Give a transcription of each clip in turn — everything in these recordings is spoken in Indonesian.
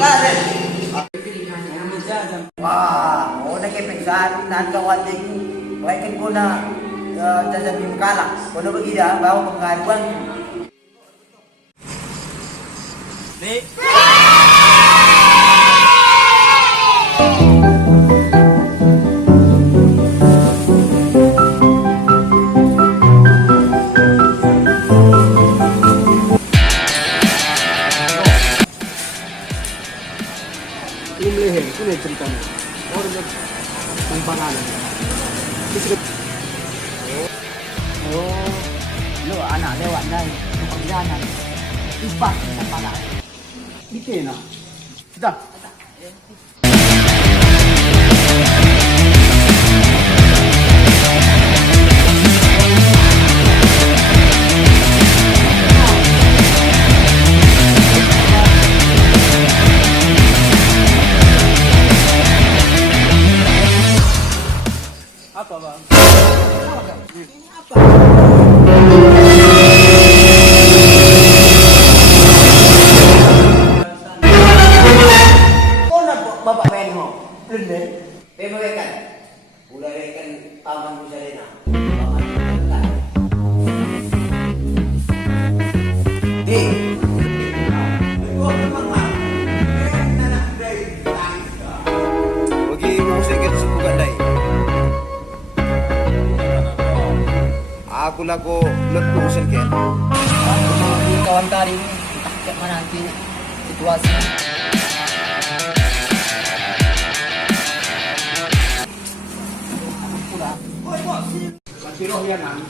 Karet. Pilihannya menjajam. Wah, oh nakipigsahan natin kawating. Waikin ko na jajan yung kalak. Kung ano ba gila, bawa pagkaruan. Nih. Yung leher, kung may ceritanya. Orang yang pangalan. Oh, lo anak lewat naik ke perjalanan. Ipas sa pala. Bikin na. Sudah. Apa bang? Bapak main ho. Lende. Pero kan. Udah kan taman mo sa lena. Di. Bagi mo sikit subukan dai. Aku lako lot urusan ken. Kawan tadi ini entah mana nanti situasi. Piroh yan ang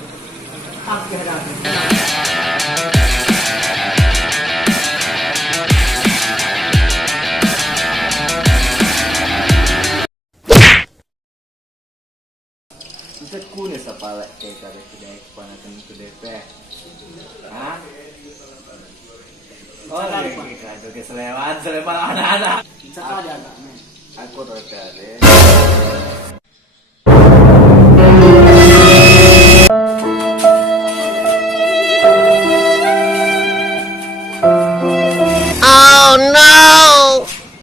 pagkihadaan. Bisa kunin sa pala kay kare kidai panatan ko DP. Ha? Oh, lagi kita itu keselewan, selewan anak-anak. Sa kada na. Aku tahu kare.